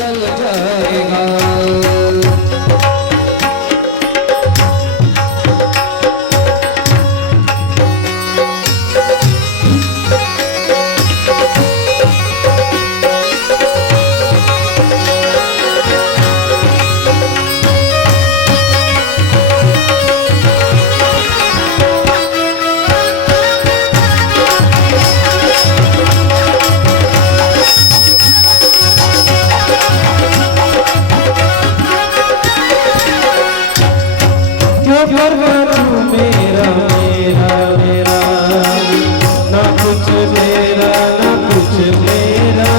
निकल जाएगा। मेरा मेरा मेरा ना कुछ मेरा ना कुछ मेरा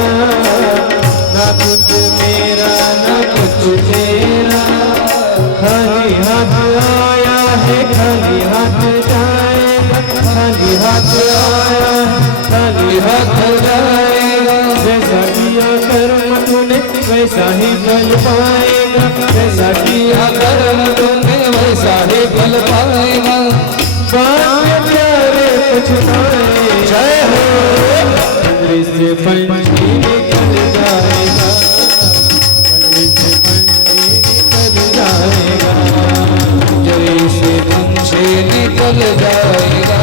ना कुछ मेरा ना कुछ मेरा। खाली हाथ आया है खाली हाथ जाएगा, खाली हाथ आया खाली हाथ जाएगा। जैसा किया कर्म तूने वैसा ही फल पाएगा, जैसा किया कर्म तूने वैसा ही फल पाएगा। बात प्यारे पछताए जय हो मंदिर से पंछी निकल जाएगा, मंदिर से पंछी निकल जाएगा। जय से पंछी निकल जाएगा,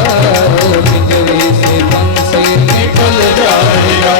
जय से पंछी निकल जाएगा।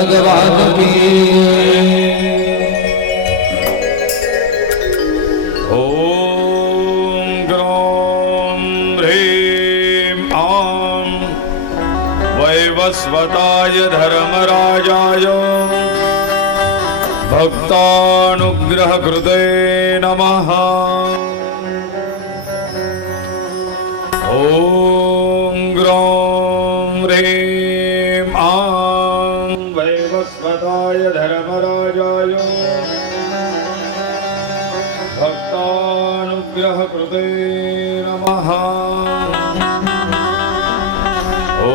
भगवान की। ओम ग्रौं ह्रीं आं वैवस्वताय धर्मराजाय भक्तानुग्रहकृते नमः। ॐ ग्रौं ह्रीं आं वैवस्वताय धर्मराजाय भक्तानुग्रहकृते नमः। ॐ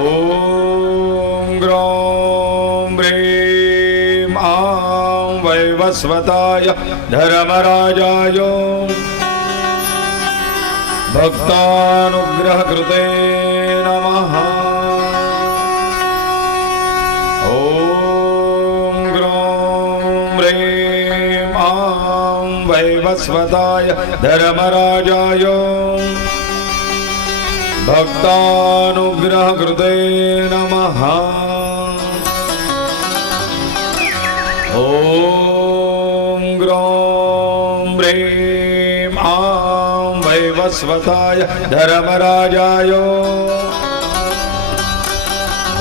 ग्रौं ह्रीं आं वैवस्वताय धर्मराजाय भक्तानुग्रहकृते नमः। ॐ ग्रौं ह्रीं आं वैवस्वताय धर्मराजाय भक्तानुग्रहकृते नमः। ॐ ग्रौं ह्रीं आं वैवस्वताय धर्मराजाय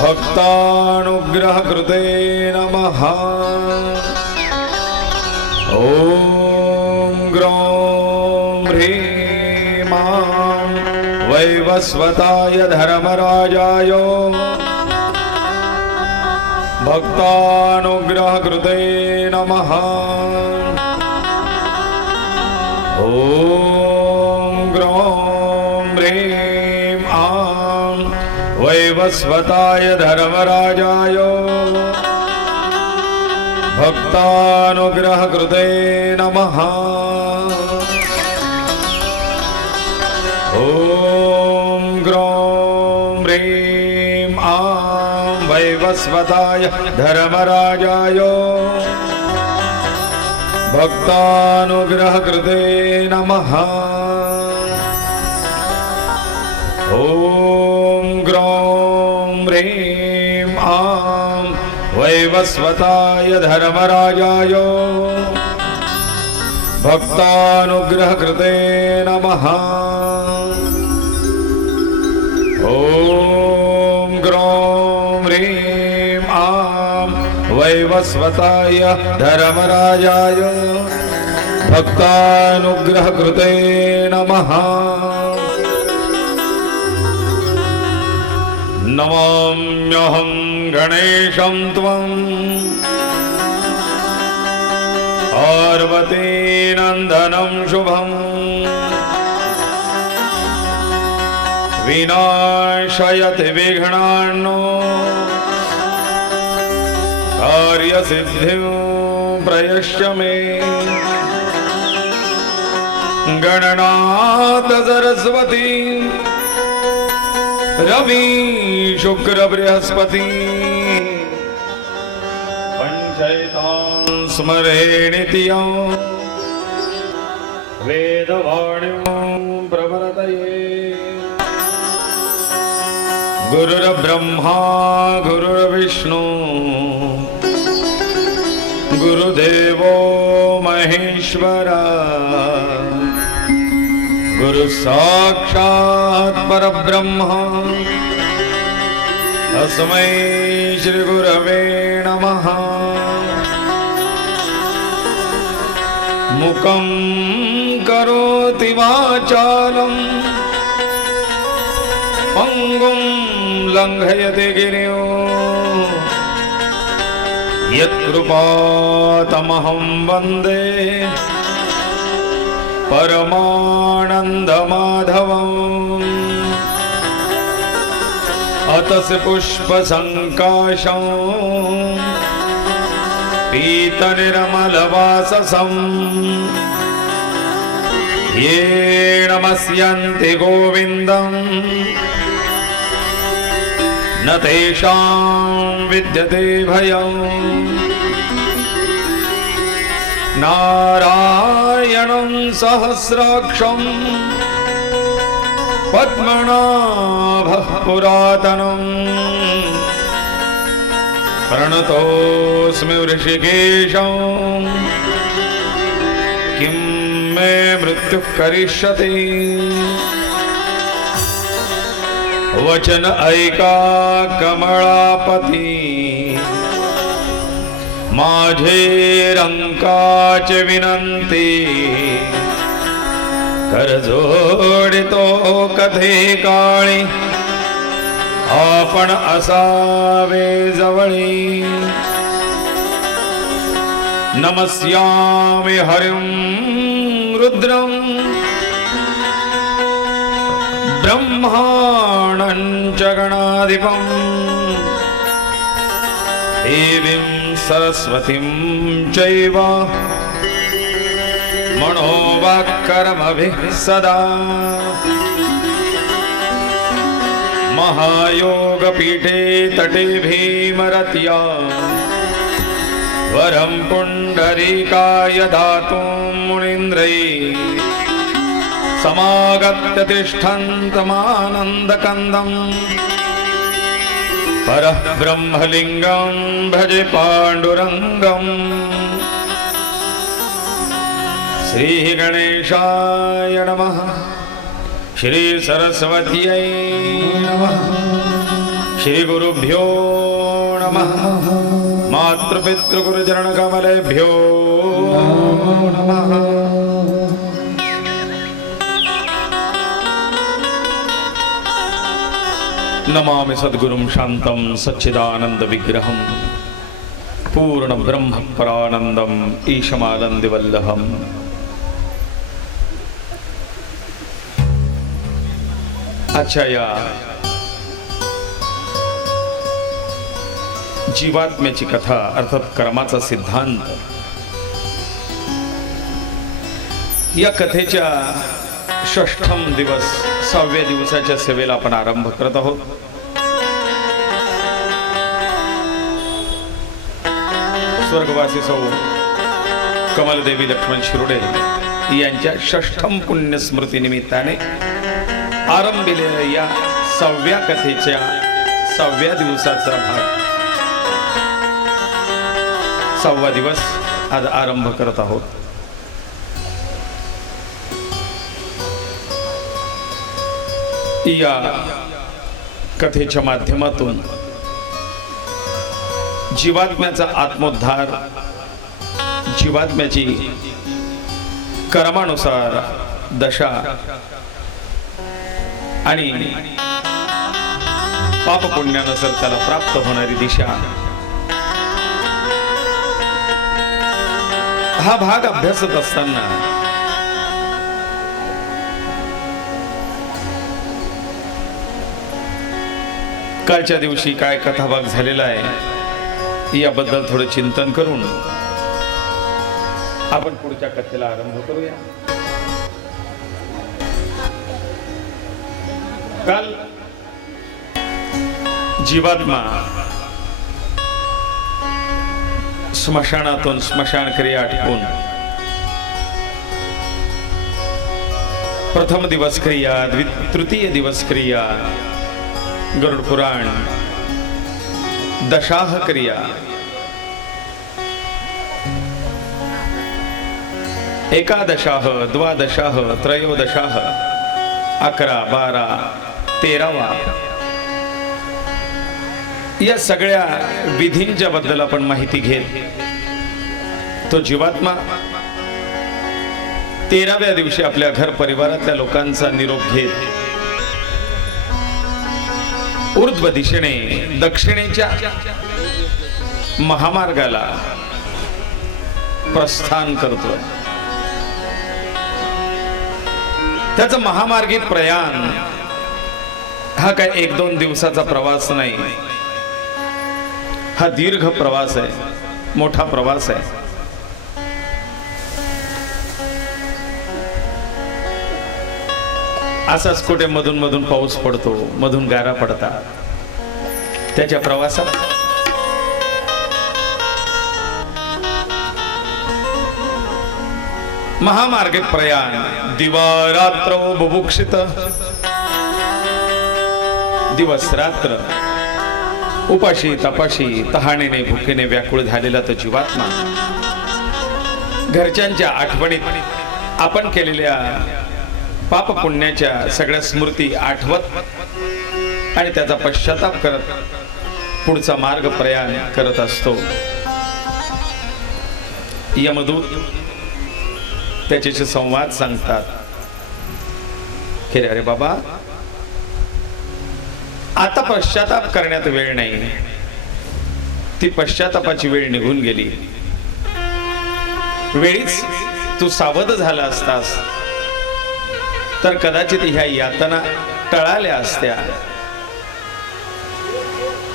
भक्तानुग्रहकृते नमः। ॐ ग्रौं ह्रीं आं वैवस्वताय धर्मराजाय भक्तानुग्रहकृते नमः। ॐ ग्रौं ह्रीं आं वैवस्वताय धर्मराजाय भक्तानुग्रहकृते नमः। ॐ ग्रौं ह्रीं आं वैवस्वताय धर्मराजाय भक्तानुग्रहकृते नमः। ॐ ग्रौं ह्रीं आं वैवस्वताय धर्मराजाय भक्तानुग्रहकृते नमः। ॐ ग्रौं ह्रीं आं वैवस्वताय धर्मराजाय भक्तानुग्रहकृते नमः। नमाम्यहं गणेशं त्वं पार्वतीनन्दनं शुभं विनाशयति विघ्नान्नो कार्यसिद्धिं प्रयश्च मे। गणनाथ सरस्वती रवि शुक्र बृहस्पति पंचैतां स्मरेणित्यं वेदवाण्यों प्रवर्तये। गुरुर्ब्रह्मा गुरुर्विष्णु गुरुदेवो महेश्वरा गुरु साक्षात् परब्रह्म तस्मै श्री गुरवे नमः। मुखं करोति वाचालं पंगुं लंघयति गिरिं यत्कृपातमहं वन्दे परमानन्दमाधवम्। अतस्य पुष्पसङ्काशं पीतनिर्मलवाससं ये नमस्यन्ति गोविन्दं न तेषां विद्यते भयम्। नारायणं सहस्राक्षं पद्मनाभः पुरातनं प्रणतोऽस्मि ऋषिकेशं किं मे मृत्युः करिष्यति वचन ऐका कमळापती माझे रंकाचे विनंती कर जोडितो कथे काळी आपण असावे जवळी नमस्यामि हरिं रुद्रं ब्रह्माणं च गणाधिपं देवीं सरस्वतीं चैव मनोवाक्कर्मभिः सदा महायोगपीठे तटे भीमरत्या वरं पुण्डरीकाय दातुं मुनीन्द्रैः समागत्य तिष्ठन्तमानन्दकन्दम् परः ब्रह्मलिङ्गं भजे पाण्डुरङ्गम् श्रीगणेशाय नमः श्री सरस्वत्यै नमः श्री गुरुभ्यो नमः मातृपितृगुरुचरणकमलेभ्यो नमः नमामि सद्गुरुं शान्तं सच्चिदानन्दविग्रहं पूर्णब्रह्मपरानन्दम् ईशमानन्दिवल्लभम् आजच्या या जीवात्म्याची कथा अर्थात कर्माचा सिद्धांत या कथेच्या षष्ठम दिवस 6व्या दिवसाच्या सेवेला आपण आरंभ करत आहोत. स्वर्गवासी सौ कमलदेवी लक्ष्मण शिरोडे यांच्या षष्ठम पुण्यस्मृती निमित्ताने आरंभिलेल्या या 6व्या कथेच्या 6व्या दिवसाचा भाग 6वा दिवस आज आरंभ करत आहोत. या कथेच्या माध्यमातून जीवात्म्याचा आत्मोद्धार, जीवात्म्याची कर्मानुसार दशा आणि पाप पुण्यानुसार त्याला प्राप्त होणारी दिशा हा भाग अभ्यासत असताना कालच्या दिवशी काय कथाभाग झालेला आहे याबद्दल थोडं चिंतन करून आपण पुढच्या कथेला आरंभ करूया. काल जीवात्मा स्मशानातून स्मशान क्रिया आटपून प्रथम दिवस क्रिया, तृतीय दिवस क्रिया, गरुड पुराण, दशाह क्रिया, एकादशाह, द्वादशाह, त्रयोदशाह, 11, 12, 13वा या सगळ्या विधींच्या बद्दल आपण माहिती घेत तो जीवात्मा 13व्या दिवशी आपल्या घर परिवारातल्या लोकांचा निरोप घेत ऊर्ध्व दिशेने दक्षिणेच्या महामार्गाला प्रस्थान करतो. त्याचा महामार्गी प्रयाण हा काय 1-2 दिवसाचा प्रवास नाही, हा दीर्घ प्रवास आहे, मोठा प्रवास आहे. असाच कुठे मधून मधून पाऊस पडतो, मधून गारा पडतात. त्याच्या प्रवासात महामार्गे प्रयाण, दिवारात्र बुभुक्षित, दिवस रात्र उपाशी तपाशी तहानेने भुकेने व्याकुळ झालेला तो जीवात्मा घरच्यांच्या आठवणीत आपण केलेल्या पाप पुण्याच्या सगळ्या स्मृती आठवत आणि त्याचा पश्चाताप करत पुढचा मार्ग प्रयाण करत असतो. यमदूत त्याच्याशी संवाद सांगतात की अरे बाबा, आता पश्चाताप करण्यात वेळ नाही, ती पश्चातापाची वेळ निघून गेली. वेळीच तू सावध झाला असतास तर कदाचित ह्या यातना टळाल्या असत्या,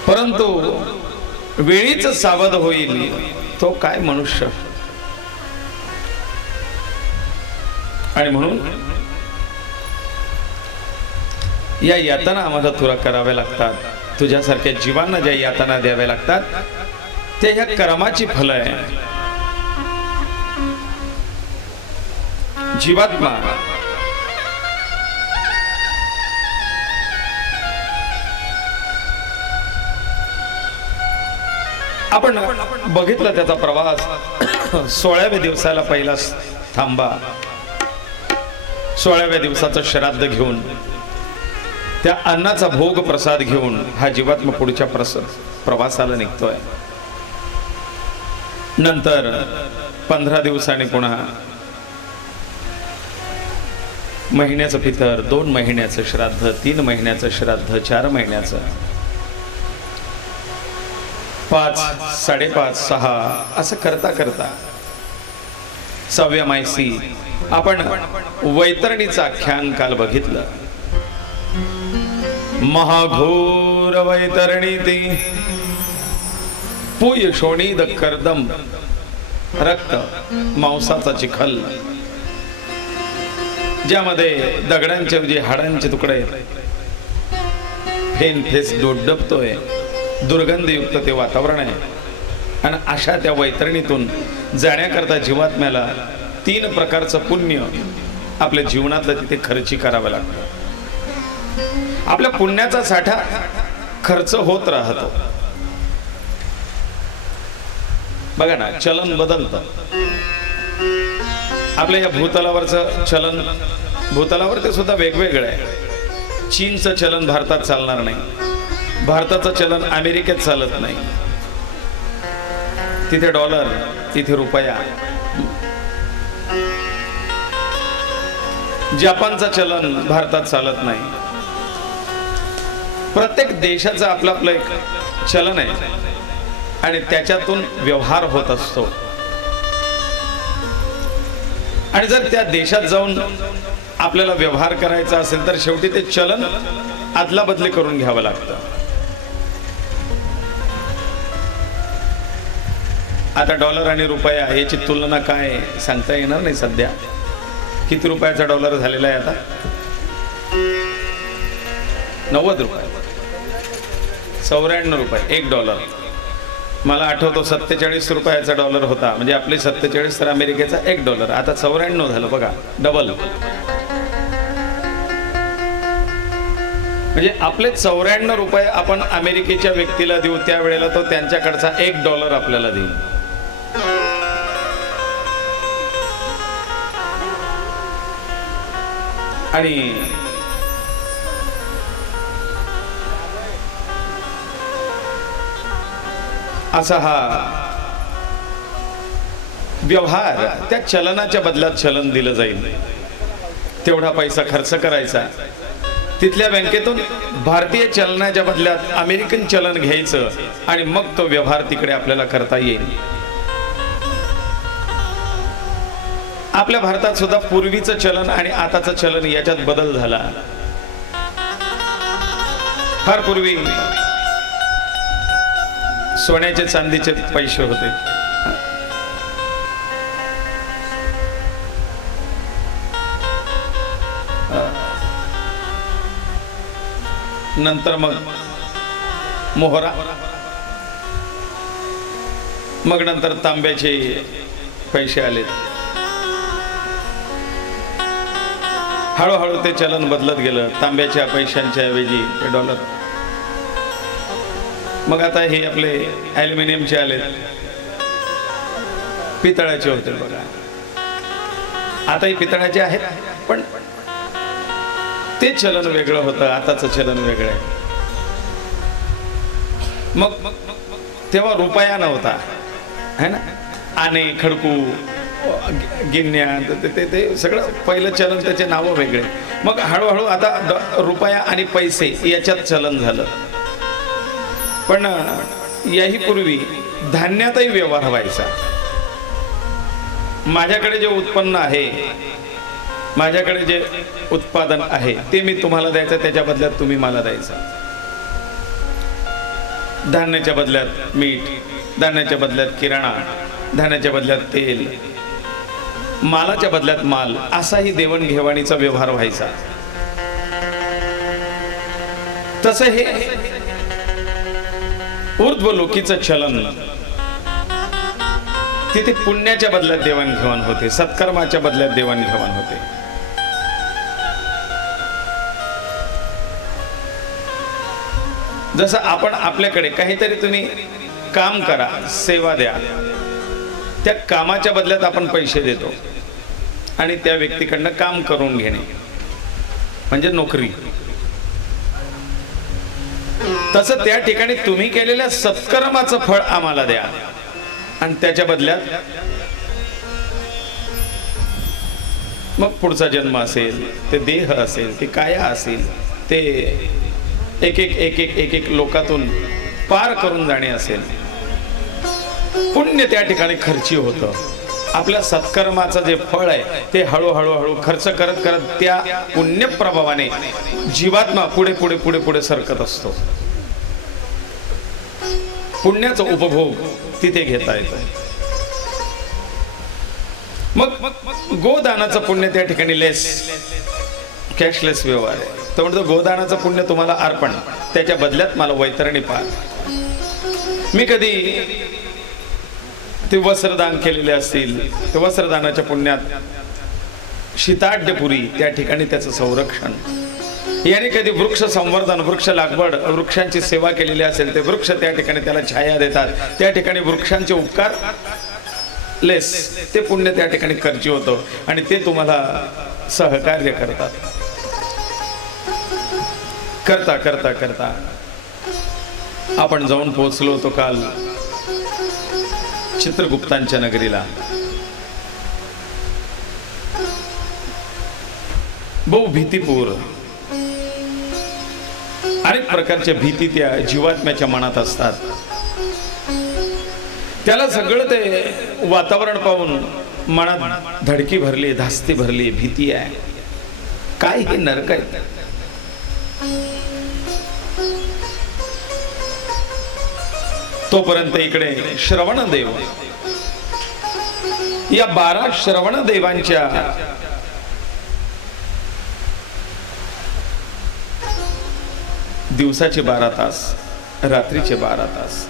परंतु वेळीच सावध होईल तो काय मनुष्य. आणि म्हणून या यातना आम्हाला तुला कराव्या लागतात. तुझ्यासारख्या जीवांना ज्या यातना द्याव्या लागतात ते ह्या कर्माची फल आहे. जीवात्मा आपण बघितलं त्याचा प्रवास. 16व्या दिवसाला पहिला थांबा, 16व्या दिवसाचं श्राद्ध घेऊन त्या अन्नाचा भोग प्रसाद घेऊन हा जीवात्मा पुढच्या प्रवासाला निघतोय. नंतर 15 दिवसांनी पुन्हा महिन्याचं पितर, 2 महिन्याचं श्राद्ध, 3 महिन्याचं श्राद्ध, 4 महिन्याचं, 5, 5.5, 6 असं करता करता 6व्या मायसी आपण वैतरणीचं आख्यान काल बघितलं. महाघोर वैतरणी ती पूय शोणीद कर्दम, रक्त मांसाचा चिखल, ज्यामध्ये दगडांचे जे हाडांचे तुकडे फेन फेस डोडपतोय, दुर्गंधयुक्त ते वातावरण आहे. आणि अशा त्या वैतरणीतून जाण्याकरता जीवात्म्याला 3 प्रकारचं पुण्य आपल्या जीवनातलं तिथे खर्ची करावं लागतं. आपल्या पुण्याचा साठा खर्च होत राहतो. बघा ना, चलन बदलतं. आपल्या या भूतलावरचं चलन, भूतलावर ते सुद्धा वेगवेगळं आहे. चीनचं चलन भारतात चालणार नाही, भारताचं चलन अमेरिकेत चालत नाही. तिथे डॉलर, तिथे रुपया. जपानचं चलन भारतात चालत नाही. प्रत्येक देशाचं आपलं आपलं एक चलन आहे आणि त्याच्यातून व्यवहार होत असतो. आणि जर त्या देशात जाऊन आपल्याला व्यवहार करायचा असेल तर शेवटी ते चलन आदला बदली करून घ्यावं लागतं. आता डॉलर आणि रुपया याची तुलना काय सांगता येणार नाही सध्या. किती रुपयाचा डॉलर झालेला आहे आता? 90 रुपये, 94 रुपये 1 डॉलर. मला आठवतो 47 रुपयाचा डॉलर होता, म्हणजे आपले 47 तर अमेरिकेचा 1 डॉलर. आता 94 झालं बघा, डबल. म्हणजे आपले 94 रुपये आपण अमेरिकेच्या व्यक्तीला देऊ, त्यावेळेला तो त्यांच्याकडचा 1 डॉलर आपल्याला देईल. आणि असा हा व्यवहार, त्या चलनाच्या बदल्यात चलन दिलं जाईल. तेवढा पैसा खर्च करायचा, तिथल्या बँकेतून भारतीय चलनाच्या बदल्यात अमेरिकन चलन घ्यायचं आणि मग तो व्यवहार तिकडे आपल्याला करता येईल. आपल्या भारतात सुद्धा पूर्वीचं चलन आणि आताचं चलन याच्यात बदल झाला. फार पूर्वी सोन्याचे चांदीचे पैसे होते. नंतर मग मोहरा, मग नंतर तांब्याचे पैसे आले. हळूहळू ते चलन बदलत गेलं. तांब्याच्या पैशांच्या ऐवजी ते डॉलर. मग आता हे आपले ॲल्युमिनियमचे आले, पितळाचे होते बघा, आताही पितळाचे आहेत, पण ते चलन वेगळं होतं, आताचं चलन वेगळं आहे. मग तेव्हा रुपया नव्हता है ना, आणे, खडकू, गिन्या, ते सगळं पहिलं चलन, त्याचे नावं वेगळे. मग हळूहळू आता रुपया आणि पैसे याच्यात चलन झालं. पण याही पूर्वी धान्यातही व्यवहार व्हायचा. माझ्याकडे जे उत्पन्न आहे, माझ्याकडे जे उत्पादन आहे ते मी तुम्हाला द्यायचं, त्याच्या बदल्यात तुम्ही मला द्यायचं. धान्याच्या बदल्यात मीठ, धान्याच्या बदल्यात किराणा, धान्याच्या बदल्यात तेल, मालाच्या बदल्यात माल, असाही देवाणघेवाणीचा व्यवहार व्हायचा. तसं हे ऊर्ध्वलोकीचं चलन, तिथे पुण्याच्या बदल्यात देवाणघेवाण होते, सत्कर्माच्या बदल्यात देवाणघेवाण होते. जसं आपण आपल्याकडे काहीतरी तुम्ही काम करा, सेवा द्या, त्या कामाच्या बदल्यात आपण पैसे देतो आणि त्या व्यक्तीकडनं काम करून घेणे म्हणजे नोकरी. तसं त्या ठिकाणी तुम्ही केलेल्या सत्कर्माचं फळ आम्हाला द्या आणि त्याच्या बदल्यात मग पुढचा जन्म असेल, ते देह असेल, ते काया असेल, ते एक एक एक एक एक एक लोकातून पार करून जाणे असेल, पुण्य त्या ठिकाणी खर्ची होतं. आपल्या सत्कर्माचं जे फळ आहे ते हळूहळू हळू खर्च करत करत त्या पुण्य प्रभावाने जीवात्मा पुढे पुढे पुढे पुढे सरकत असतो. पुण्याचा उपभोग तिथे घेता येतो. मग गोदानाचं पुण्य त्या ठिकाणी लेस, कॅशलेस व्यवहार आहे. तर म्हणतो गोदानाचं पुण्य तुम्हाला अर्पण, त्याच्या बदल्यात मला वैतरणी पार. मी कधी ते वस्त्रदान केलेले असतील, ते वस्त्रदानाच्या पुण्यात शीताड्यपुरी त्या ठिकाणी त्याचं संरक्षण, याने कधी वृक्ष संवर्धन, वृक्ष लागवड, वृक्षांची सेवा केलेली असेल, ते वृक्ष त्या ठिकाणी त्याला छाया देतात, त्या ठिकाणी वृक्षांचे उपकार लेस, ते पुण्य त्या ठिकाणी खर्ची होतं आणि ते तुम्हाला सहकार्य करतात. करता करता करता आपण जाऊन पोहोचलो होतो काल चित्रगुप्तांच्या नगरीला. बहु भीतीपूर, अनेक प्रकारच्या भीती त्या जीवात्म्याच्या मनात असतात. त्याला सगळं ते वातावरण पाहून मनात धडकी भरली, धास्ती भरली, भीती आहे. काय हे नरक आहे. तोपर्यंत इकडे श्रवणदेव, या 12 श्रवणदेवांच्या दिवसाचे 12 तास, रात्रीचे 12 तास,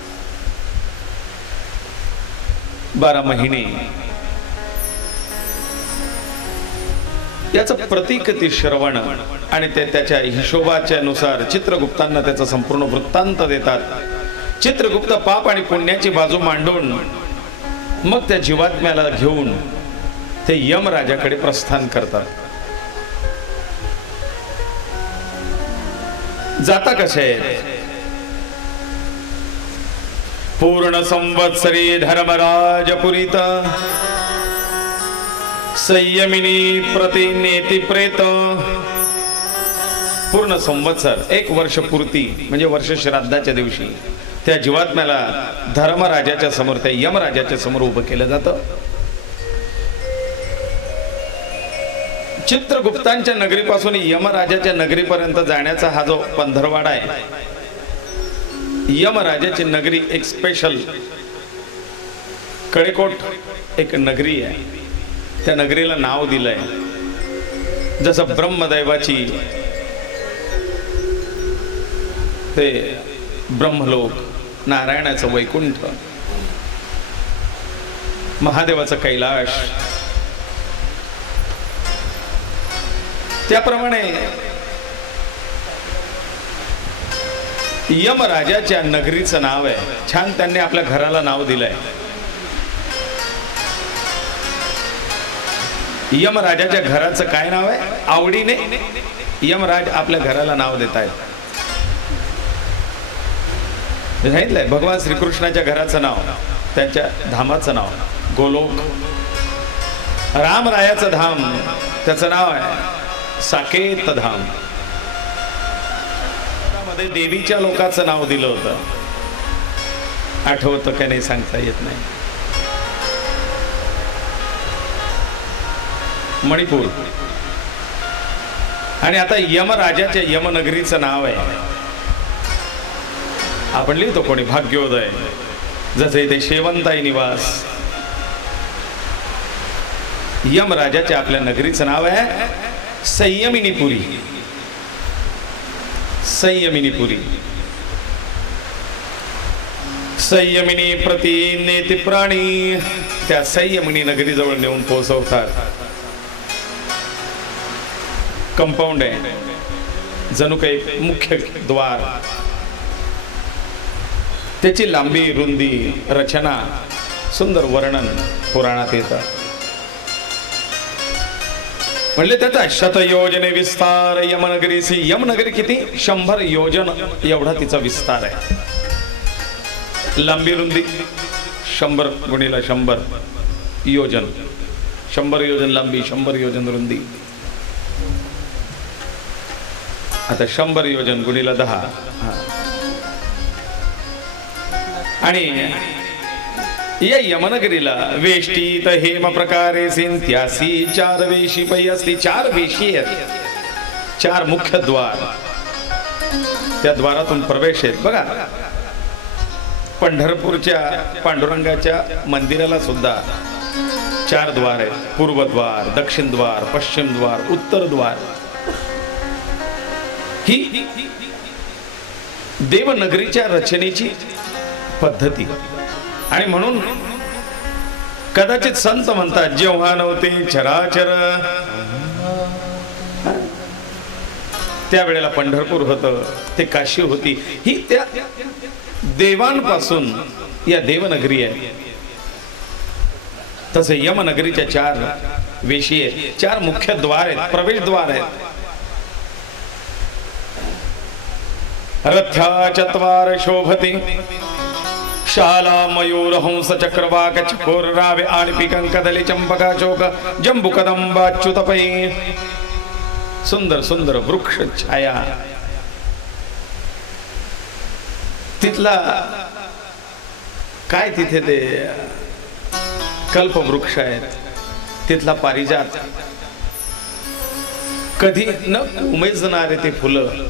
12 महिने, याचं प्रतीक ते श्रवण. आणि ते त्याच्या हिशोबाच्या नुसार चित्रगुप्तांना त्याचा संपूर्ण वृत्तांत देतात. चित्रगुप्त पाप आणि पुण्याची बाजू मांडून मग त्या जीवात्म्याला घेऊन ते यमराजाकडे प्रस्थान करतात. जाता कसे? पूर्ण संवत्सरी धर्मराजपुरीत संयमिनी प्रतिनेती प्रेत. पूर्ण संवत्सर, 1 वर्ष पूर्ती म्हणजे वर्ष श्राद्धाच्या दिवशी त्या जीवात्म्याला धर्मराजाच्या समोर, त्या यमराजाच्या समोर उभं केलं जातं. चित्रगुप्तांच्या नगरीपासून यमराजाच्या नगरीपर्यंत जाण्याचा हा जो पंधरवाडा आहे, यमराजाची नगरी एक स्पेशल कळेकोट एक नगरी आहे. त्या नगरीला नाव दिलंय जसं ब्रह्मदैवाची ते ब्रह्मलोक, नारायणाचं वैकुंठ, महादेवाचं कैलाश, त्याप्रमाणे यमराजाच्या नगरीचं नाव आहे. छान त्यांनी आपल्या घराला नाव दिलंय. यमराजाच्या घराचं काय नाव आहे? आवडीने यमराज आपल्या घराला नाव देत आहेत. सांगितलंय भगवान श्रीकृष्णाच्या घराचं नाव, त्यांच्या धामाचं नाव गोलोक. रामरायाचं धाम त्याचं नाव आहे साकेत धाम. मध्ये देवीच्या लोकांचं नाव दिलं होतं, आठवतं का नाही सांगता येत नाही. मणिपूर. आणि आता यमराजाच्या यमनगरीचं नाव आहे, आपण लिहितो कोणी भाग्योदय, जसे इथे शेवंताई निवास. यमराजाच्या आपल्या नगरीचं नाव आहे संयमिनीपुरी. संयमिनीपुरी. संयमिनी प्रति नेति प्राणी. त्या संयमिनी नगरीजवळ नेऊन पोहोचवतात. कंपाऊंड आहे, जणू काही मुख्य द्वार. त्याची लांबी रुंदी रचना सुंदर वर्णन पुराणात येतं. म्हणले त्याचा शतयोजने विस्तार यमनगरीसी. यमनगरी किती? 100 योजन एवढा तिचा विस्तार आहे. लांबी रुंदी 100 गुणिला 100 योजन. 100 योजन लांबी, 100 योजन रुंदी. आता 100 योजन गुणिला 10. आणि या यमनगरीला वेष्टीत हेम प्रकारे सिंत्यासी 4 वेशी पै असती. 4 वेशी आहेत, 4 मुख्य द्वार. त्या द्वारातून प्रवेश आहेत. बघा पंढरपूरच्या पांडुरंगाच्या मंदिराला सुद्धा 4 द्वार आहेत. पूर्वद्वार, दक्षिण द्वार, पश्चिम द्वार, उत्तर द्वार. ही देवनगरीच्या रचनेची पद्धती. आणि म्हणून कदाचित संत म्हणतात जेव्हा नव्हते चराचर त्यावेळेला पंढरपूर होतं, ते काशी होती. ही त्या देवांपासून या देवनगरी आहे. तसे यमनगरीच्या 4 वेशी आहेत, 4 मुख्य द्वार आहेत, प्रवेशद्वार आहेत. रथ्या चत्वार शोभते शाला मयूर हंस चक्रवाक चकोर रावे आणपिकं कदली चंपका चोक जंबू कदंबाच्युतपै. सुंदर सुंदर वृक्ष छाया. तिथला काय तिथे ते कल्पवृक्ष आहेत. तिथला पारिजात कधी न उमेजणारे ते फुलं,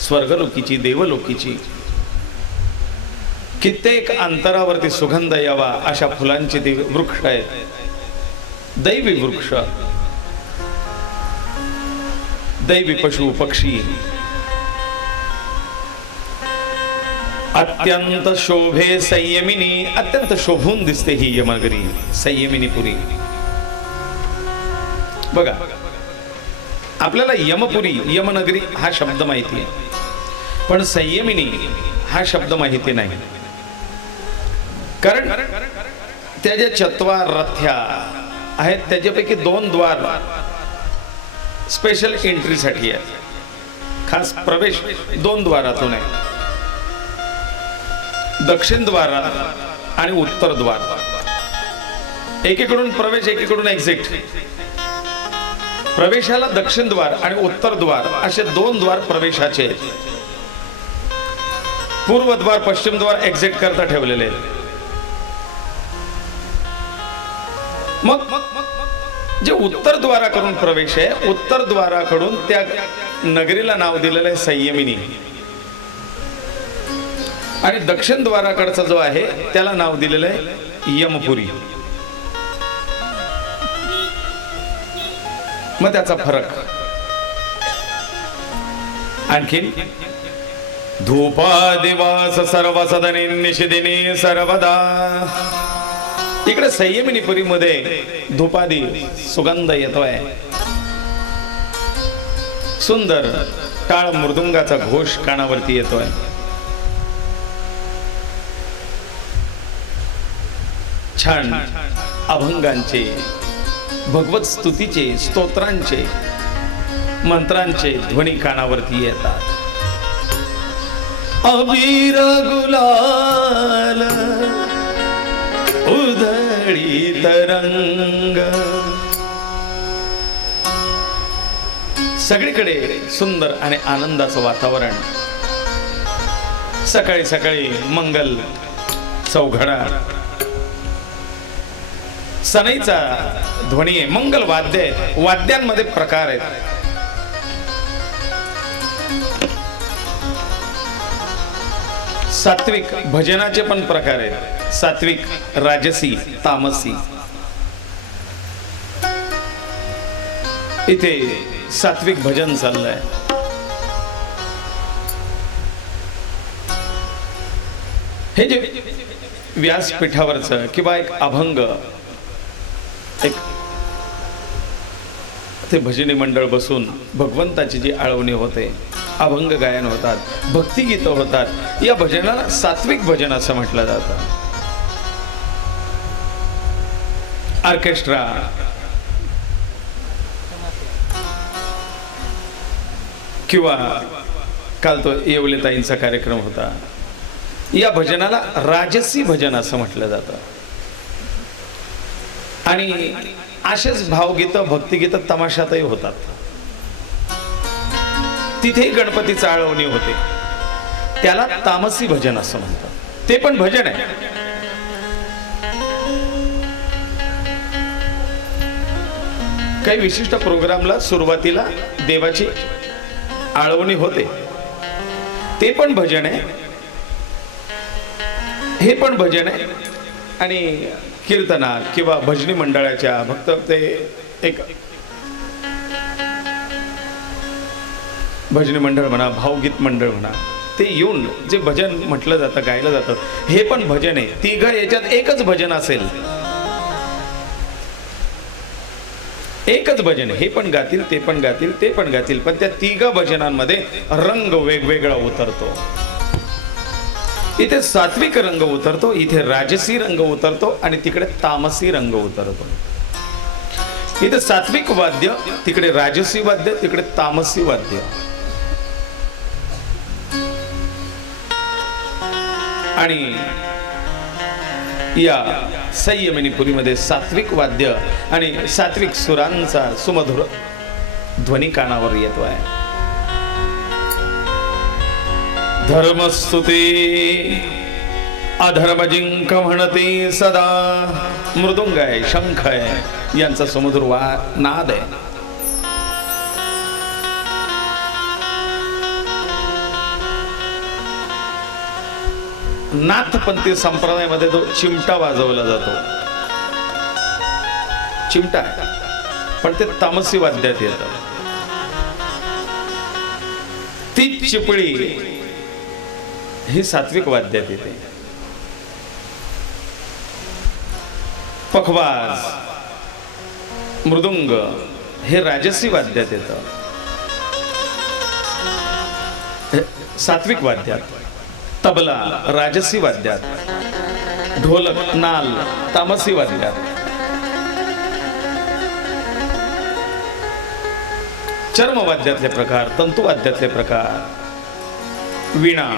स्वर्गलोकीची देवलोकीची. कित्येक अंतरावरती सुगंध यावा अशा फुलांची ती वृक्ष आहेत. दैवी वृक्ष, दैवी पशु पक्षी. अत्यंत शोभे संयमिनी. अत्यंत शोभून दिसते ही यमनगरी संयमिनीपुरी. बघा आपल्याला यमपुरी यमनगरी हा शब्द माहिती आहे, पण संयमिनी हा शब्द माहिती नाही. कारण त्या ज्या 4 रथ्या आहेत त्याच्यापैकी 2 द्वार स्पेशल एंट्रीसाठी आहेत. खास प्रवेश 2 द्वारातून आहे. दक्षिण द्वार आणि उत्तर द्वार. एकीकडून प्रवेश, एकीकडून एक्झिट. प्रवेशाला दक्षिण द्वार आणि उत्तर द्वार असे 2 द्वार प्रवेशाचे आहेत. पूर्व द्वार, पश्चिम द्वार एक्झिट करता ठेवलेले आहेत. मग जे उत्तर द्वाराकडून प्रवेश आहे, उत्तर द्वाराकडून त्या नगरीला नाव दिलेलं आहे संयमिनी. आणि दक्षिण द्वाराकडचा जो आहे त्याला नाव दिलेलं आहे यमपुरी. मग त्याचा फरक आणखीन. धूपा दिवास सर्व सदनी निशिदिनी सर्वदा. इकडे संयमिनीपुरी मध्ये धूपादी सुगंध येतोय. सुंदर टाळ मृदुंगाचा घोष कानावरती येतोय. छान अभंगांचे, भगवत स्तुतीचे, स्तोत्रांचे, मंत्रांचे ध्वनी कानावरती येतात. अबीर गुलाल उधळीत रंग, सगळीकडे सुंदर आणि आनंदाचं वातावरण. सकाळी सकाळी मंगल चौघडा, सनईचा ध्वनी आहे, मंगल वाद्य आहे, वाद्यांमध्ये प्रकार आहेत. सात्विक भजनाचे पण प्रकार आहेत, सात्विक, राजसी, तामसी. इथे सात्विक भजन चाललंय. हे जे व्यासपीठावरचं किंवा एक अभंग, एक ते भजनी मंडळ बसून भगवंताची जी आळवणी होते, अभंग गायन होतात, भक्तिगीतं होतात, या भजनाला सात्विक भजन असं म्हटलं जातं. ऑर्केस्ट्रा, किंवा काल तो येवलेताईंचा कार्यक्रम होता, या भजनाला राजसी भजन असं म्हटलं जातं. आणि असेच भावगीतं, भक्तिगीतं तमाशातही होतात. तिथेही गणपतीची आळवणी होते, त्याला तामसी भजन असं म्हणतात. ते पण भजन आहे. काही विशिष्ट प्रोग्रामला सुरुवातीला देवाची आळवणी होते, ते पण भजन आहे, हे पण भजन आहे. आणि कीर्तना किंवा भजनी मंडळाच्या फक्त ते एक भजनी मंडळ म्हणा, भावगीत मंडळ म्हणा, ते येऊन जे भजन म्हटलं जातं, गायलं जातं, हे पण भजन आहे. तिघ याच्यात एकच भजन असेल, एकच भजन, हे पण गातील, ते पण गातील, ते पण गातील, पण त्या तिघ भजनांमध्ये रंग वेगवेगळा उतरतो. इथे सात्विक रंग उतरतो, इथे राजसी रंग उतरतो, आणि तिकडे तामसी रंग उतरतो. इथे सात्विक वाद्य, तिकडे राजसी वाद्य, तिकडे तामसी वाद्य. आणि या संयमिनीपुरीमध्ये सात्विक वाद्य आणि सात्विक सुरांचा सुमधुर ध्वनी कानावर येतोय. धर्मस्तुती अधर्मजिंक म्हणते सदा, मृदुंग आहे, शंख आहे, यांचा सुमधुर नाद आहे. नाथपंथी संप्रदायामध्ये तो चिमटा वाजवला जातो. चिमटा पण ते तामसी वाद्यात येतं. ती चिपळी ही सात्विक वाद्यात येते. पखवाज, मृदुंग हे राजसी वाद्यात येतं, सात्विक वाद्यात. तबला राजसी वाद्यात, ढोलक, नाल तामसी वाद्यात. चर्मवाद्यातले प्रकार, तंतुवाद्यातले प्रकार, वीणा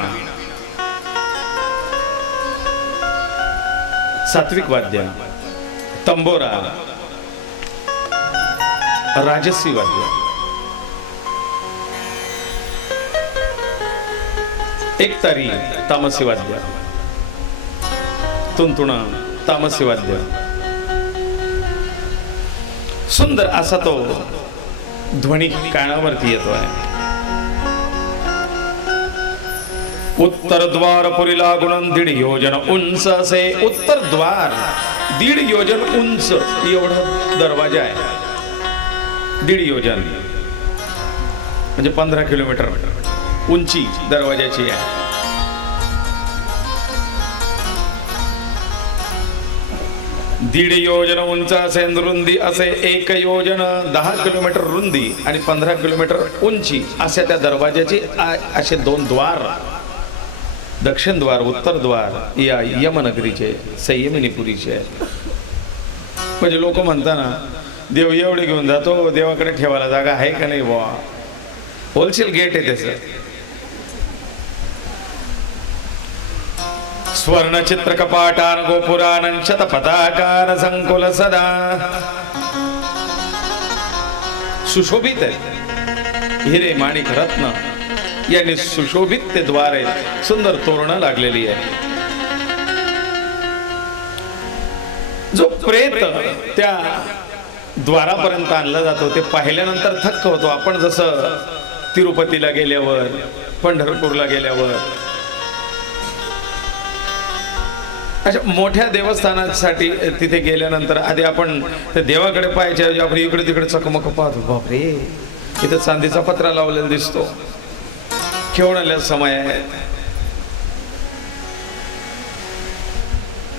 सात्विक वाद्य, तंबोरा राजसी वाद्य. एक तारी तामसी वाद्य, तुंतुणा तामसी वाद्य. सुंदर असा तो ध्वनी कानावरती येतोय. उत्तर द्वार पुरी लागून 1.5 योजन उंच असे उत्तर द्वार, 1.5 योजन उंच एवढा दरवाजा आहे. 1.5 योजन म्हणजे 15 किलोमीटर उंची दरवाजाची आहे. दीड योजन उंच असे, रुंदी असे 1 योजन, 10 किलोमीटर रुंदी आणि 15 किलोमीटर उंची अशा त्या दरवाजाची असे 2 द्वार. दक्षिण द्वार उत्तर द्वार या यमनगरीचे संयमिनीपुरीचे. म्हणजे लोक म्हणताना देव एवढे घेऊन जातो, देवाकडे ठेवायला जागा आहे का नाही बुवा. होलसेल गेट आहे त्याचं. स्वर्ण चित्र कपाटान गोपुरान शत पताकार संकुल सदा. सुशोभित आहे, हिरे माणिक रत्न यांनी सुशोभित ते द्वार आहेत. सुंदर तोरणं लागलेली आहे. जो प्रेत त्या द्वारापर्यंत आणला जातो ते पाहिल्यानंतर थक्क होतो. आपण जसं तिरुपतीला गेल्यावर, पंढरपूरला गेल्यावर, अशा मोठ्या देवस्थानासाठी तिथे गेल्यानंतर आधी आपण त्या देवाकडे पाहायच्या, आपण इकडे तिकडे चकमक पाहतो. बापरे, इथं चांदीचा पत्रा लावलेला दिसतो, केवढा समय आहे.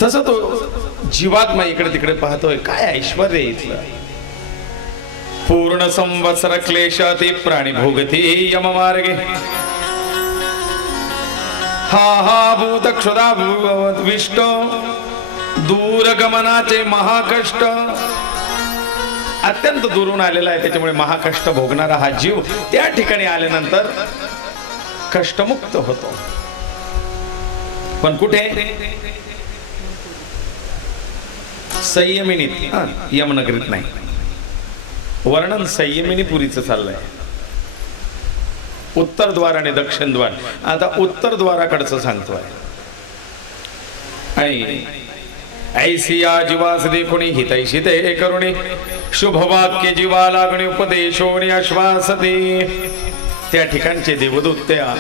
तसं तो जीवात्मा इकडे तिकडे पाहतोय. काय ऐश्वर इथलं. पूर्ण संवत्सर क्लेशाती प्राणी भोगती यम मार्गे. हा भूत क्षुधा विष्ट दूरगमनाचे महाकष्ट. अत्यंत दुरून आलेला आहे, त्याच्यामुळे महाकष्ट भोगणारा हा जीव त्या ठिकाणी आल्यानंतर कष्टमुक्त होतो. पण कुठे? संयमिनीत, यमनगरीत नाही. वर्णन संयमिनीपुरीचं चाललंय. उत्तर द्वार आणि दक्षिण द्वार. आता उत्तर द्वाराकडचं सांगतोय. आणि ऐसिया जीवास देखुणी हितैषी ते करुणी शुभवाक्य जीवा लागणी उपदेशोनी आश्वासते. त्या ठिकाणचे देवदूत, त्या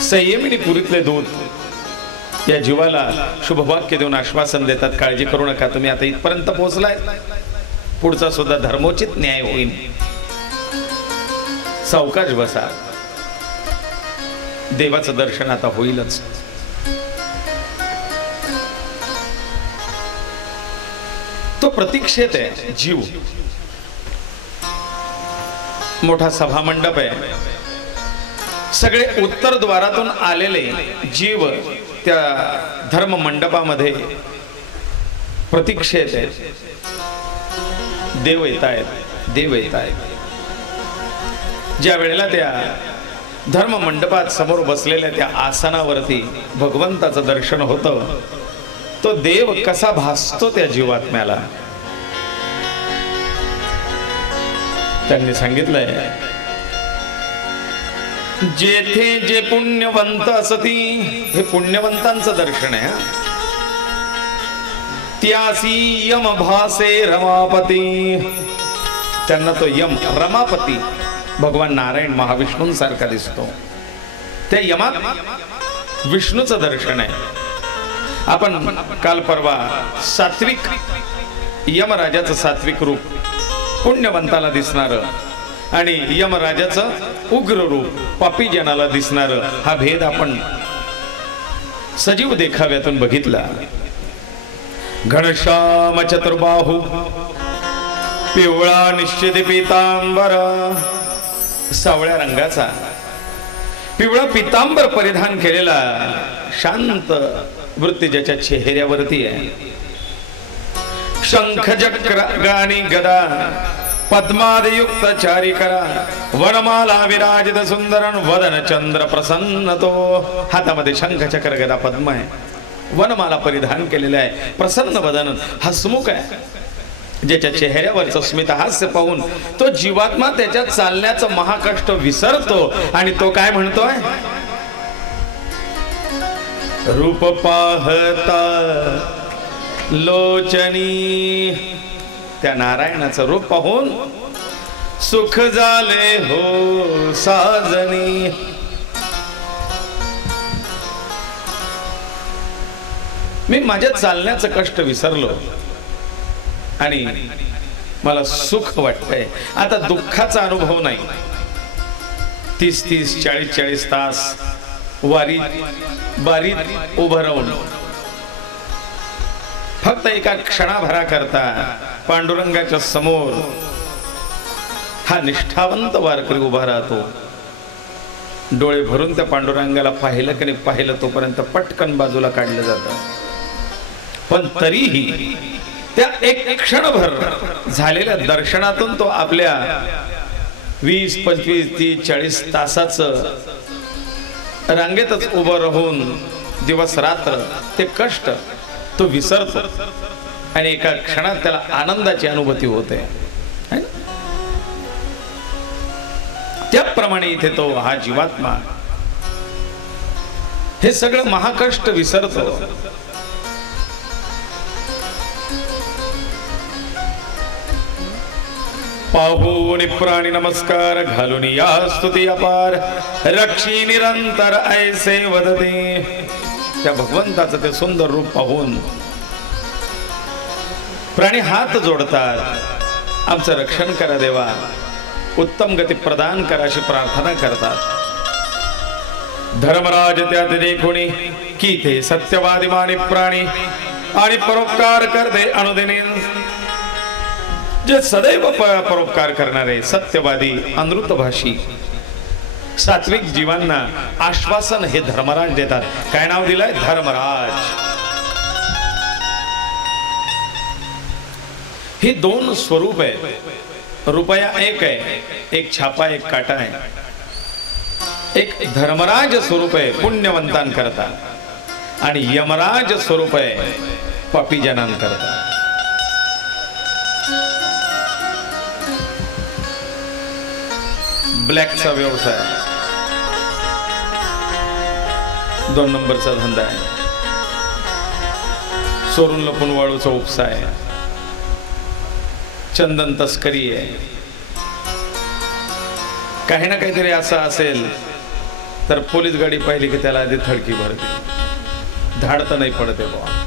संयमिनीपुरीतले दूत या जीवाला शुभवाक्य देऊन आश्वासन देतात. काळजी करू नका, तुम्ही आता इथपर्यंत पोहोचलाय, पुढचा सुद्धा धर्मोचित न्याय होईल. सावकाश बसा, देवाचं दर्शन आता होईलच. तो प्रतीक्षेत आहे जीव. मोठा सभा मंडप आहे. सगळे उत्तर द्वारातून आलेले जीव त्या धर्म मंडपामध्ये प्रतीक्षेत आहेत. देव येत आहेत, देव येत आहेत. ज्या वेळेला त्या धर्म मंडपात समोर बसलेल्या त्या आसनावरती भगवंताचं दर्शन होतं, तो देव कसा भासतो त्या जीवात्म्याला. त्यांनी सांगितलंय, जेथे जे पुण्यवंत असती, हे पुण्यवंतांचं दर्शन आहे. त्यासी यम भासे रमापती. त्यांना तो यम रमापती भगवान नारायण महाविष्णूंसारखा दिसतो. त्या यमात विष्णूचं दर्शन आहे. आपण काल परवा सात्विक यमराजाचं सात्विक रूप, पुण्यवंताला दिसणारं, आणि यमराजाचं उग्र रूप, पापी जनाला दिसणारं, हा भेद आपण सजीव देखाव्यातून बघितला. घनश्याम चतुर्बाहू पिवळा निश्चित पीतांबर, सावळ्या रंगाचा पिवळा पितांबर परिधान केलेला शांत वृत्ती ज्याच्या चेहऱ्यावरती आहे. शंख चक्र गाणी गदा पद्मादयुक्त चारिकरा, वनमाला विराजित सुंदरन वदन चंद्र प्रसन्न. तो हातामध्ये शंख चक्र गदा पद्म आहे, वनमाला परिधान केलेला आहे, प्रसन्न वदन, हसमुख आहे. ज्याच्या चेहऱ्यावरचं स्मित हास्य पाहून तो जीवात्मा त्याच्या चालण्याचं महाकष्ट विसरतो. आणि तो काय म्हणतोय? रूप पाहता लोचनी. त्या नारायणाचं रूप पाहून सुख झाले हो साजनी. मी माझ्या चालण्याचं कष्ट विसरलो आणि मला सुख वाटतंय. आता दुःखाचा अनुभव नाही. 30-30, 40-40 तास बारीत उभं राहून फक्त एका क्षणाभरा करता पांडुरंगाच्या समोर हा निष्ठावंत वारकरी उभा राहतो. डोळे भरून त्या पांडुरंगाला पाहिलं की नाही पाहिलं तोपर्यंत पटकन बाजूला काढलं जातं. पण तरीही त्या एक क्षणभर झालेल्या दर्शनातून तो आपल्या 20, 25, 30, 40 तासाचं रांगेतच उभं राहून दिवस रात्र ते कष्ट तो विसरतो आणि एका क्षणात त्याला आनंदाची अनुभूती होते. है ना? त्याप्रमाणे इथे तो हा जीवात्मा हे सगळं महाकष्ट विसरतो. पाहून प्राणी नमस्कार घालून या स्तुती अपार रक्षी निरंतर ऐसे वदते. त्या भगवंताचं ते सुंदर रूप पाहून प्राणी हात जोडतात. आमचं रक्षण करा देवा, उत्तम गती प्रदान करा अशी प्रार्थना करतात. धर्मराज त्यात देखुनी की ते सत्यवादिमानी प्राणी आणि परोपकार करते अनुदिनी. जे सदैव परोपकार करणारे सत्यवादी अमृतभाषी सात्विक जीवांना आश्वासन हे धर्मराज देतात. काय नाव दिलंय? धर्मराज. ही दोन स्वरूप आहे. रुपया एक आहे, एक छापा एक काटा आहे. एक धर्मराज स्वरूप आहे पुण्यवंतांकरता आणि यमराज स्वरूप आहे पापी जनांकरता. ब्लॅकचा व्यवसाय 2 नंबरचा धंदा आहे. चोरून लपून वाळूचा उपसा आहे. चंदन तस्करी आहे. काही ना काहीतरी असं असेल तर पोलीस गाडी पाहिली की त्याला आधी थडकी भरते. धाड तर नाही पडते बुवा.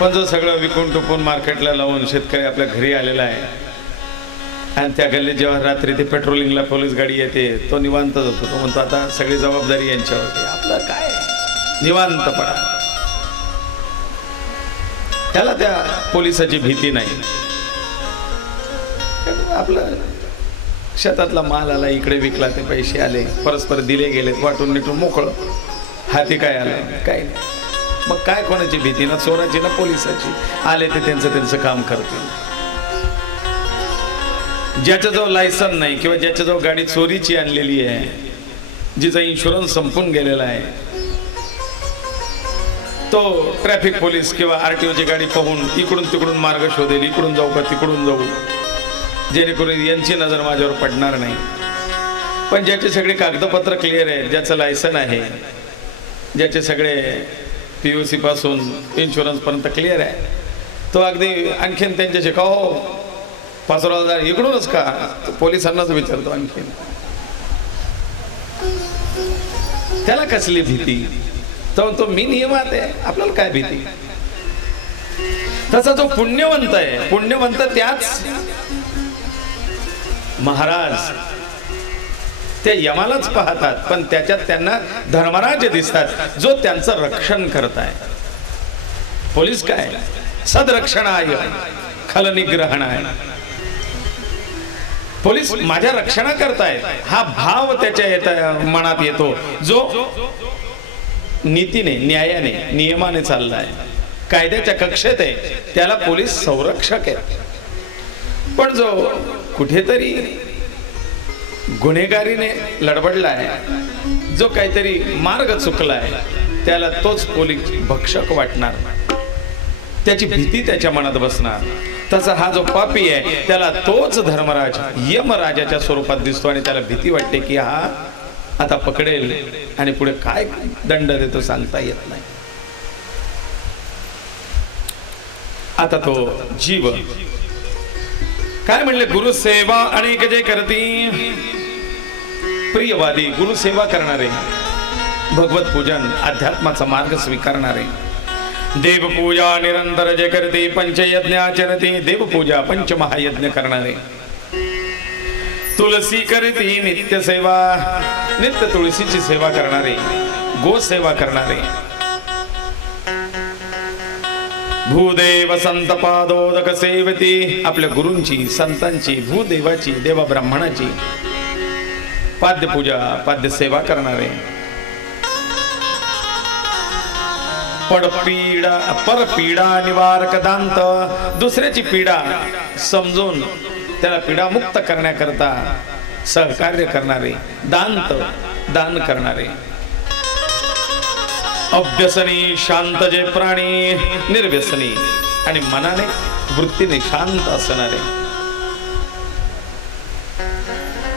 पण जो सगळं विकून टुकून मार्केटला लावून शेतकरी आपल्या घरी आलेला आहे आणि त्या गल्लीत जेव्हा रात्री ते पेट्रोलिंगला पोलीस गाडी येते तो निवांत जातो. तो म्हणतो आता सगळी जबाबदारी यांच्यावरती, आपलं काय निवांतपणा. त्याला त्या पोलिसाची भीती नाही. आपलं शेतातला माल आला, इकडे विकला, ते पैसे आले, परस्पर दिले गेले, वाटून निटून मोकळं. हाती काय आलं? काय नाही. मग काय कोणाची भीती? ना चोराची ना पोलिसाची. आले ते त्यांचं काम करतील. ज्याच्याजवळ लायसन नाही किंवा ज्याच्याजवळ गाडी चोरीची आणलेली आहे, जिचा इन्शुरन्स संपून गेलेला आहे, तो ट्रॅफिक पोलीस किंवा आरटीओची गाडी पाहून इकडून तिकडून मार्ग शोधेल. इकडून जाऊ का तिकडून जाऊ, जेणेकरून यांची नजर माझ्यावर पडणार नाही. पण ज्याचे सगळे कागदपत्र क्लिअर आहे, ज्याचं लायसन आहे, ज्याचे सगळे PUC पासून इन्शुरन्स पर्यंत क्लिअर आहे, तो अगदी आणखीन त्यांच्याशी का हो 5,000 इकडूनच का, पोलिसांनाच विचारतो आणखीन. त्याला कसली भीती? तो मी नियमात आहे, आपल्याला काय भीती? तसा जो पुण्यवंत आहे, पुण्यवंत त्याच महाराज ते यमालाच पाहतात, पण त्याच्यात त्यांना धर्मराज दिसतात जो त्यांचं रक्षण करताय. पोलीस काय सदरक्षणाय खलनिग्रहणाय. पोलीस माझ्या रक्षणा करतायत हा भाव त्याच्या मनात येतो, जो नीतीने न्यायाने नियमाने चाललाय, कायद्याच्या कक्षेत आहे, त्याला पोलीस संरक्षक आहे. पण जो कुठेतरी गुन्हेगारीने लडबडलाय, जो काहीतरी मार्ग चुकलाय, त्याला तोच पोलीस भक्षक वाटणार, त्याची भीती त्याच्या मनात बसणार. तसा हा जो पापी आहे त्याला तोच धर्मराज यमराजाच्या स्वरूपात दिसतो आणि त्याला भीती वाटते की हा आता पकडेल आणि पुढे काय दंड देतो सांगता येत नाही. आता तो जीव काय म्हणले? गुरुसेवा अनेक जे करती. प्रियवादी गुरुसेवा करणारे, भगवत पूजन अध्यात्माचा मार्ग स्वीकारणारे, देवपूजा निरंतर जे करते, पंचयज्ञ आचरते, देवपूजा पंचमहायज्ञ करणारे, तुलसी करती नित्य सेवा, नित्य तुळशीची सेवा करणारे, गोसेवा करणारे, भूदेव संत पादोदक सेवती, आपल्या गुरूंची, संतांची, भूदेवाची, देवा ब्राह्मणाची पाद्यपूजा, पाद्य सेवा करणारे, परपीडा निवारक दांत, दुसऱ्याची पीडा समजून त्याला पीडा मुक्त करण्याकरता सहकार्य करणारे, दांत दान करणारे, अभ्यसनी शांत जे प्राणी, निर्व्यसनी आणि मनाने वृत्तीने शांत असणारे,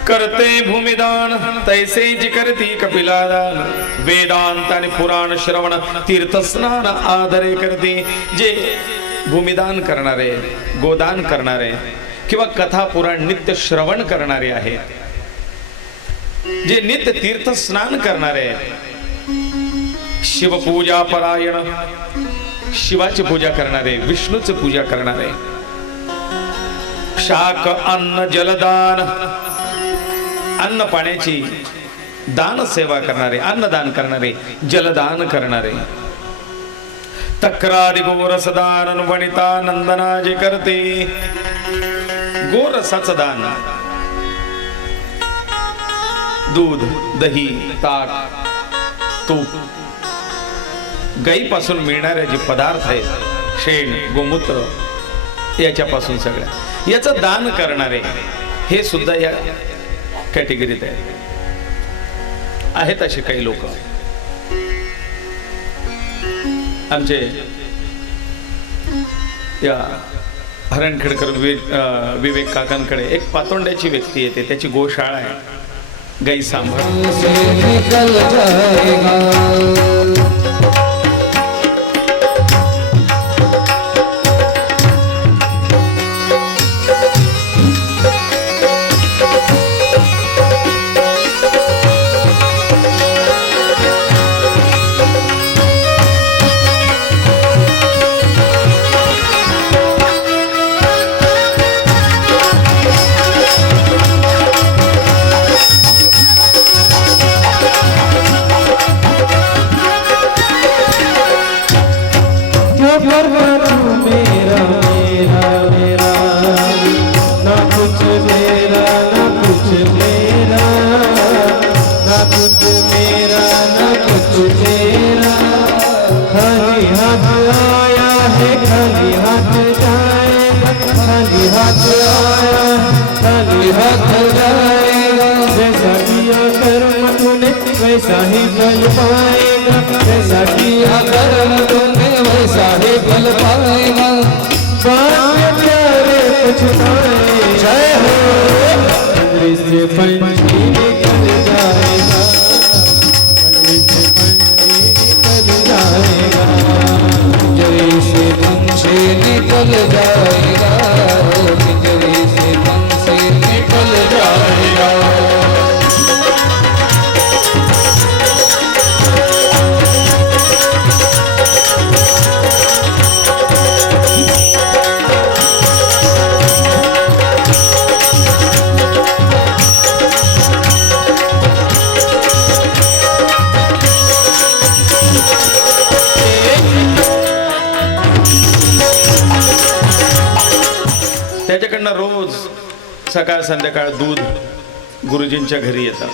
करते भूमिदान तैसे जी करती कपिलादान, वेदांत आणि पुराण श्रवण तीर्थस्नान आदरे करते, जे भूमिदान करणारे, गोदान करणारे किंवा कथा पुराण नित्य श्रवण करणारे आहेत, जे नित्य तीर्थस्नान करणारे आहेत, शिवपूजा परायण, शिवाची पूजा करणारे, विष्णूची पूजा करणारे, शाक अन्न जलदान, अन्न पाण्याची दान सेवा करणारे, अन्नदान करणारे, जलदान करणारे, तक्रारी गोरसदान वनिता नंदना जे करते, गोरसाचं दान, दूध, दही, ताक, तूप, गाईपासून मिळणारे जे पदार्थ आहेत, शेण, गोमूत्र, याच्यापासून सगळ्या याचं दान करणारे, हे सुद्धा या कॅटेगरीत आहेत. असे काही लोक आमचे या हरणखेडकर विवेक काकांकडे एक पातोंड्याची व्यक्ती येते, त्याची गोशाळा आहे, गाई सांभाळ. वैसा ही फल पाएगा, जैसा किया कर्म तूने वैसा ही फल पाएगा, बात प्यारे पछताए, जय हो कमरे से पंछी निकल जाएगा, कमरे से पंछी निकल जाएगा, जैसे पंछी निकल जाएगा, जैसे पंछी निकल जाएगा। त्याच्याकडनं रोज सकाळ संध्याकाळ दूध गुरुजींच्या घरी येतं.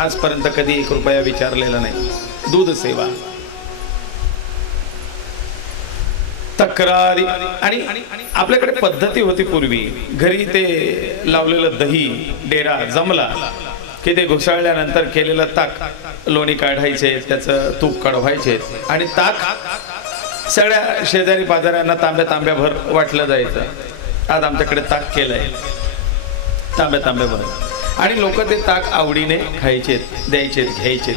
आजपर्यंत कधी 1 रुपया विचारलेला नाही. दूध सेवा, तक्रारी, आणि आपल्याकडे पद्धती होती पूर्वी, घरी ते लावलेलं दही डेरा जमला की ते घुसळल्यानंतर केलेलं ताक लोणी काढायचे, त्याचं तूप काढवायचे आणि ताक सगळ्या शेजारी पाजाऱ्यांना तांब्याभर वाटलं जायचं. आज आमच्याकडे ताक केलंय तांब्याभर, आणि लोक ते ताक आवडीने खायचे, द्यायचे, घ्यायचे.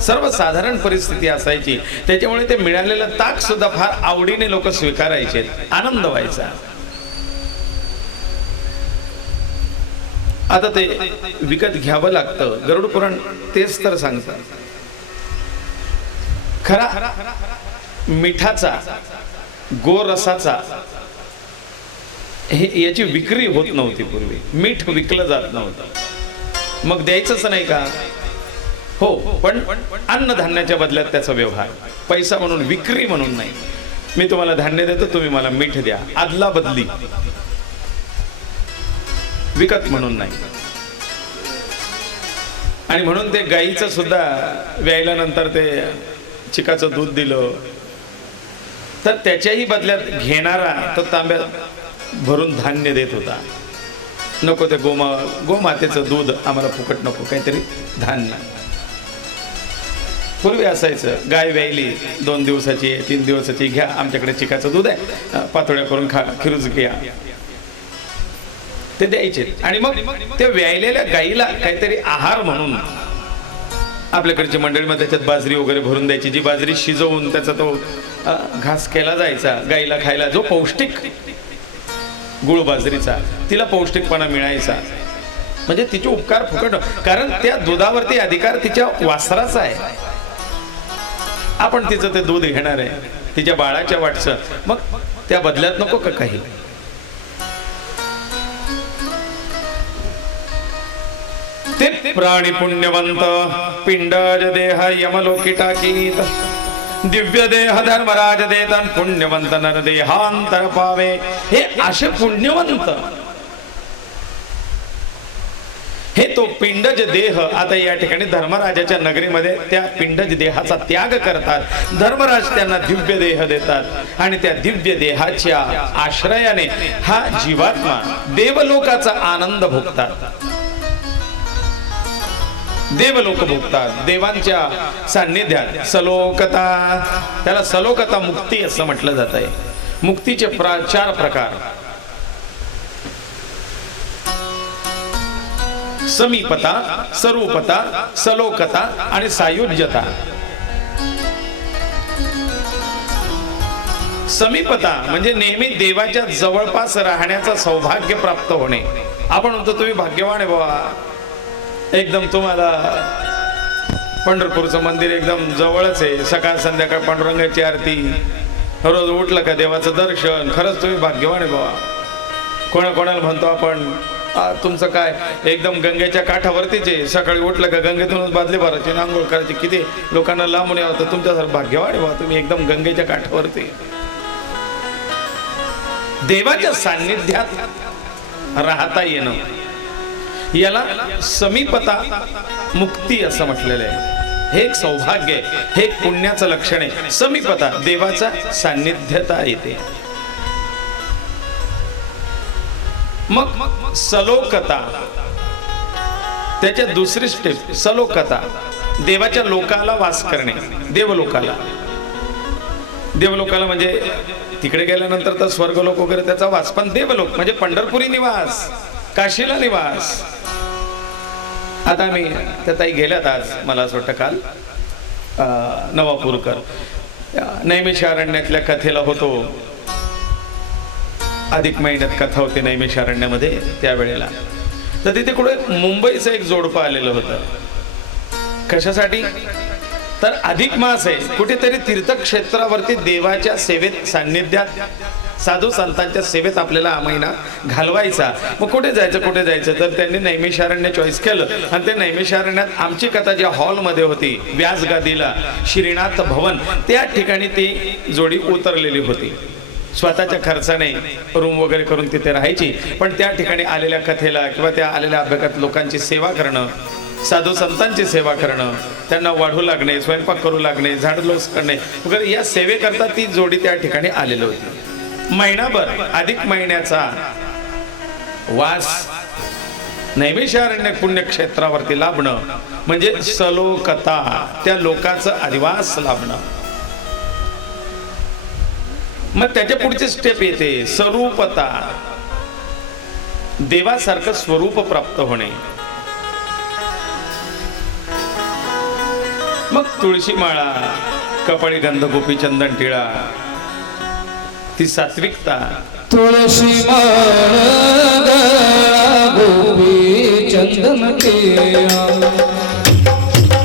सर्वसाधारण परिस्थिती असायची. त्याच्यामुळे ते मिळालेलं ताक सुद्धा फार आवडीने लोक स्वीकारायचे, आनंद व्हायचा. आता ते विकत घ्यावं लागतं. गरुड पुराण तेच तर सांगतं. खरा मिठाचा, गोरसाचा याची विक्री होत नव्हती पूर्वी. मीठ विकलं जात नव्हतं. मग द्यायचंच नाही का? हो, पण अन्नधान्याच्या बदल्यात त्याचा व्यवहार, पैसा म्हणून, विक्री म्हणून नाही. मी तुम्हाला धान्य देतो, तुम्ही मला मीठ द्या, आदला बदली, विकत म्हणून नाही. आणि म्हणून ते गाईचं सुद्धा व्यायल्यानंतर ते चिकाचं दूध दिलं तर त्याच्याही बदल्यात घेणारा तो तांब्यात भरून धान्य देत होता. नको ते गोमातेचं दूध आम्हाला फुकट नको, काहीतरी धान्य. पूर्वी असायचं, गाय व्यायली 2 दिवसाची 3 दिवसाची, घ्या आमच्याकडे चिकाचं दूध आहे, पातोळ्या करून खा, खिरूज घ्या, ते द्यायचे. आणि मग त्या व्यायलेल्या गाईला काहीतरी आहार म्हणून आपल्याकडची मंडळीमध्ये त्याच्यात बाजरी वगैरे भरून द्यायची, जी बाजरी शिजवून त्याचा तो घास केला जायचा गाईला खायला, जो पौष्टिक गुळ बाजरीचा, तिला पौष्टिकपणा मिळायचा. म्हणजे तिचे उपकार फुकट, कारण त्या दुधावरती अधिकार तिच्या वासराचा आहे. आपण तिचं ते दूध घेणार आहे, तिच्या बाळाच्या वाटचं, मग त्या बदल्यात नको का काही. ते प्राणी पुण्यवंत पिंडज देह यमलोकी टाकीत, दिव्य देह धर्मराज देतान, पुण्यवंत नर देहांतर पावे. हे असे पुण्यवंत, हे तो पिंडज देह आता या ठिकाणी धर्मराजाच्या नगरीमध्ये त्या पिंडज देहाचा त्याग करतात. धर्मराज त्यांना दिव्य देह देतात आणि त्या दिव्य देहाच्या आश्रयाने हा जीवात्मा देवलोकाचा आनंद भोगतात, देवलोक भोगतात, देवांच्या सान्निध्यात. सलोकता, त्याला सलोकता मुक्ती असं म्हटलं जात आहे. मुक्तीचे 4 प्रकार: समीपता, स्वरूपता, सलोकता आणि सायुज्यता. समीपता म्हणजे नेहमी देवाच्या जवळपास राहण्याचं सौभाग्य प्राप्त होणे. आपण म्हणतो तुम्ही भाग्यवान आहे बाबा, एकदम तुम्हाला पंढरपूरचं मंदिर एकदम जवळच आहे, सकाळ संध्याकाळ पांडुरंगाची आरती, रोज उठलं का देवाचं दर्शन, खरंच तुम्ही भाग्यवान आहे बाबा. कोणाकोणाला म्हणतो आपण तुमचं काय एकदम गंगेच्या काठावरतीच आहे, सकाळी उठलं का गंगेतूनच बादली भरायची, आंघोळ करायची, किती लोकांना लांबून यावं, तुमच्यासारखं भाग्यवान आहे बाबा, तुम्ही एकदम गंगेच्या काठावरती. देवाच्या सान्निध्यात राहता येणं याला समीपता मुक्ती असं म्हटलेलं आहे. हे एक सौभाग्य आहे, हे एक पुण्याचं लक्षण आहे. समीपता, देवाचा सान्निध्यता येते. मग सलोकता, त्याच्या दुसरी स्टेप सलोकता, देवाच्या लोकाला वास करणे. देवलोकाला, देवलोकाला म्हणजे तिकडे गेल्यानंतर तर स्वर्गलोक वगैरे त्याचा वास, पण देवलोक म्हणजे पंढरपुरी निवास, काशीला निवास. आता मी त्या ताई गेल्यात आज, मला असं वाटतं काल, नवापूरकर, नैमिषारण्यातल्या कथेला होतो. अधिक महिन्यात कथा होती नैमिषारण्यामध्ये त्यावेळेला. तर तिथे कुठे मुंबईचं एक जोडपं आलेलं होतं. कशासाठी? तर अधिक मास आहे, कुठेतरी तीर्थक्षेत्रावरती देवाच्या सेवेत, सान्निध्यात, साधू संतांच्या सेवेत आपल्याला हा महिना घालवायचा. मग कुठे जायचं तर त्यांनी नैमिषारण्य चॉईस केलं. आणि ते नैमिषारण्यात आमची कथा ज्या हॉलमध्ये होती, व्यासगादीला, श्रीनाथ भवन, त्या ठिकाणी ती जोडी उतरलेली होती. स्वतःच्या खर्चाने रूम वगैरे करून तिथे राहायची, पण त्या ठिकाणी आलेल्या कथेला किंवा त्या आलेल्या अभ्यागत लोकांची सेवा करणं, साधू संतांची सेवा करणं, त्यांना वाढू लागणे, स्वयंपाक करू लागणे, झाडलोट करणे वगैरे, या सेवेकरता ती जोडी त्या ठिकाणी आलेली होती. महिनाभर अधिक महिन्याचा वास नैमिषारण्य पुण्यक्षेत्रावरती लाभणं म्हणजे सलोकता, त्या लोकांचं अधिवास लाभणं. मग त्याच्या पुढची स्टेप येते स्वरूपता, देवासारखं स्वरूप प्राप्त होणे. मग तुळशी माळा, कपाळी गंध, गोपी चंदन टिळा, ती सात्विकता. तुळशी माळा, गोपी चंदन टिळा,